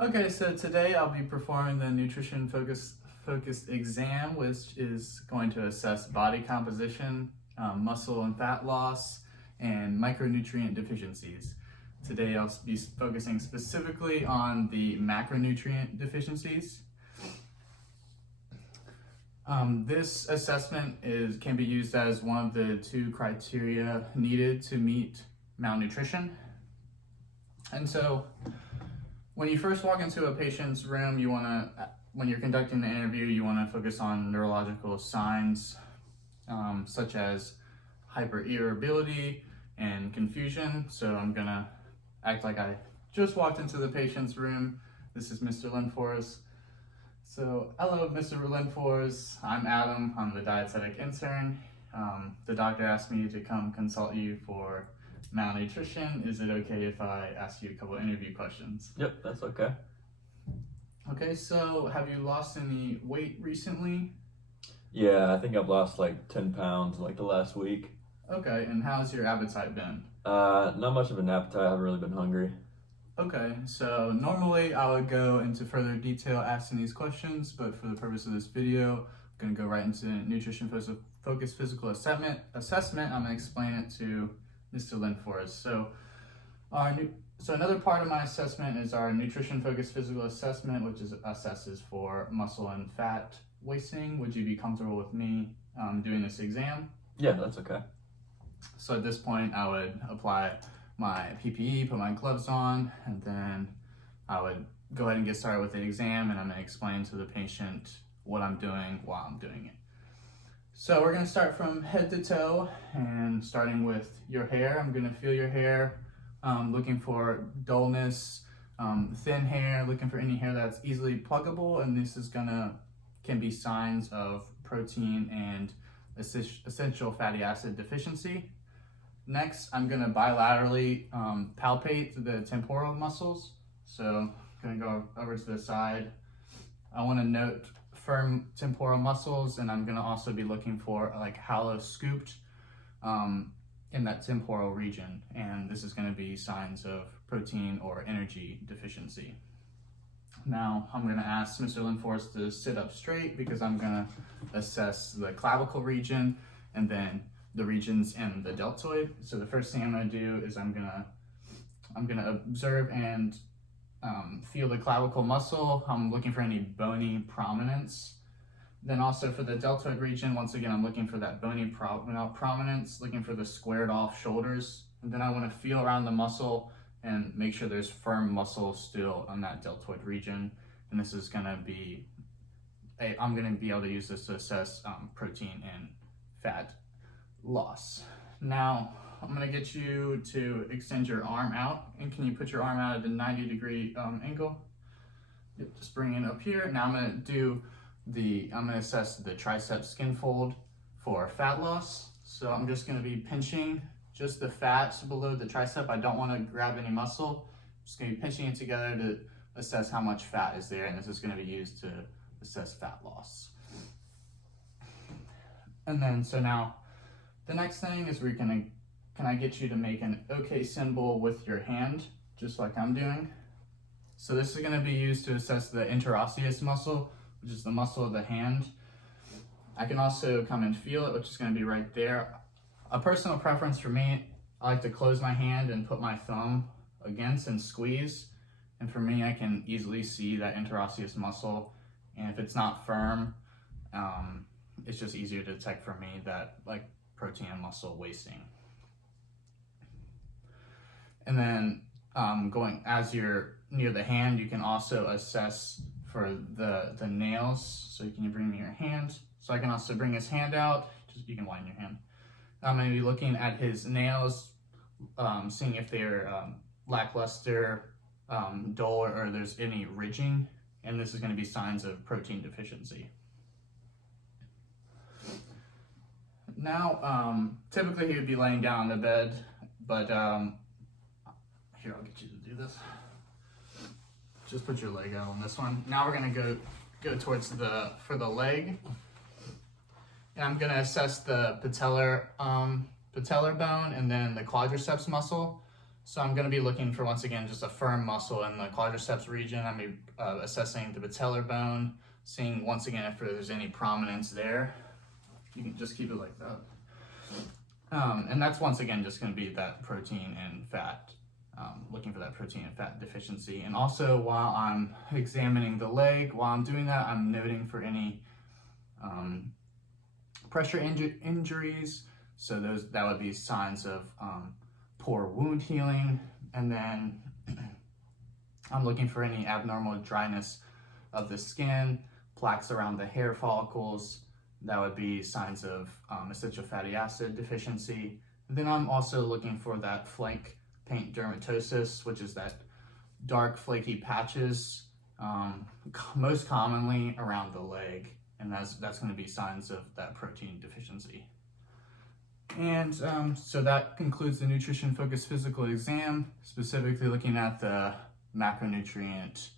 Okay, so today I'll be performing the nutrition focused exam, which is going to assess body composition, muscle and fat loss, and micronutrient deficiencies. Today I'll be focusing specifically on the macronutrient deficiencies. This assessment can be used as one of the two criteria needed to meet malnutrition. And so when you first walk into a patient's room, when you're conducting the interview, you want to focus on neurological signs such as hyperirritability and confusion. So I'm gonna act like I just walked into the patient's room. This is Mr. Linfors. So hello, Mr. Linfors. I'm Adam. I'm the dietetic intern. The doctor asked me to come consult you for malnutrition. Is it okay if I ask you a couple interview questions? Yep, that's okay. Okay, so have you lost any weight recently? Yeah, I think I've lost like 10 pounds like the last week. Okay, and how's your appetite been? Not much of an appetite. I haven't really been hungry. Okay, so normally I would go into further detail asking these questions, but for the purpose of this video, I'm going to go right into nutrition focused physical assessment. I'm going to explain it to Mr. Linfors. So another part of my assessment is our nutrition focused physical assessment, which assesses for muscle and fat wasting. Would you be comfortable with me doing this exam? Yeah, that's okay. So at this point, I would apply my PPE, put my gloves on, and then I would go ahead and get started with the exam, and I'm going to explain to the patient what I'm doing while I'm doing it. So we're going to start from head to toe, and starting with your hair. I'm going to feel your hair, looking for dullness, thin hair, looking for any hair that's easily pluggable, and this can be signs of protein and essential fatty acid deficiency. Next, I'm going to bilaterally palpate the temporal muscles. So I'm going to go over to the side. I want to note firm temporal muscles, and I'm going to also be looking for like hollow scooped in that temporal region. And this is going to be signs of protein or energy deficiency. Now, I'm going to ask Mr. Linfors to sit up straight because I'm going to assess the clavicle region and then the regions in the deltoid. So the first thing I'm going to do is I'm going to observe and feel the clavicle muscle. I'm looking for any bony prominence. Then also for the deltoid region, once again, I'm looking for that bony prominence, looking for the squared off shoulders. And then I want to feel around the muscle and make sure there's firm muscle still on that deltoid region. And this is going to be, I'm going to be able to use this to assess protein and fat loss. Now, I'm going to get you to extend your arm out. And can you put your arm out at a 90-degree angle? Yep, just bring it up here. Now I'm going to assess the tricep skin fold for fat loss. So I'm just going to be pinching just the fat below the tricep. I don't want to grab any muscle. I'm just going to be pinching it together to assess how much fat is there, and this is going to be used to assess fat loss. And then, so now, the next thing is can I get you to make an OK symbol with your hand, just like I'm doing. So this is going to be used to assess the interosseous muscle, which is the muscle of the hand. I can also come and feel it, which is going to be right there. A personal preference for me, I like to close my hand and put my thumb against and squeeze. And for me, I can easily see that interosseous muscle. And if it's not firm, it's just easier to detect for me that like protein and muscle wasting. And then as you're near the hand, you can also assess for the nails. So can you bring me your hand? So I can also bring his hand out. You can line your hand. I'm going to be looking at his nails, seeing if they're lackluster, dull, or there's any ridging. And this is going to be signs of protein deficiency. Now, typically he would be laying down on the bed, but here, I'll get you to do this. Just put your leg out on this one. Now we're going to go towards for the leg. And I'm going to assess the patellar bone and then the quadriceps muscle. So I'm going to be looking for, once again, just a firm muscle in the quadriceps region. I'm going to be assessing the patellar bone, seeing once again if there's any prominence there. You can just keep it like that. And that's once again just going to be that protein and fat, looking for that protein and fat deficiency. And also while I'm examining the leg, while I'm doing that, I'm noting for any pressure injuries. So that would be signs of poor wound healing. And then I'm looking for any abnormal dryness of the skin, plaques around the hair follicles. That would be signs of essential fatty acid deficiency. And then I'm also looking for that flank paint dermatosis, which is that dark flaky patches, most commonly around the leg. And that's going to be signs of that protein deficiency. And so that concludes the nutrition focused physical exam, specifically looking at the macronutrient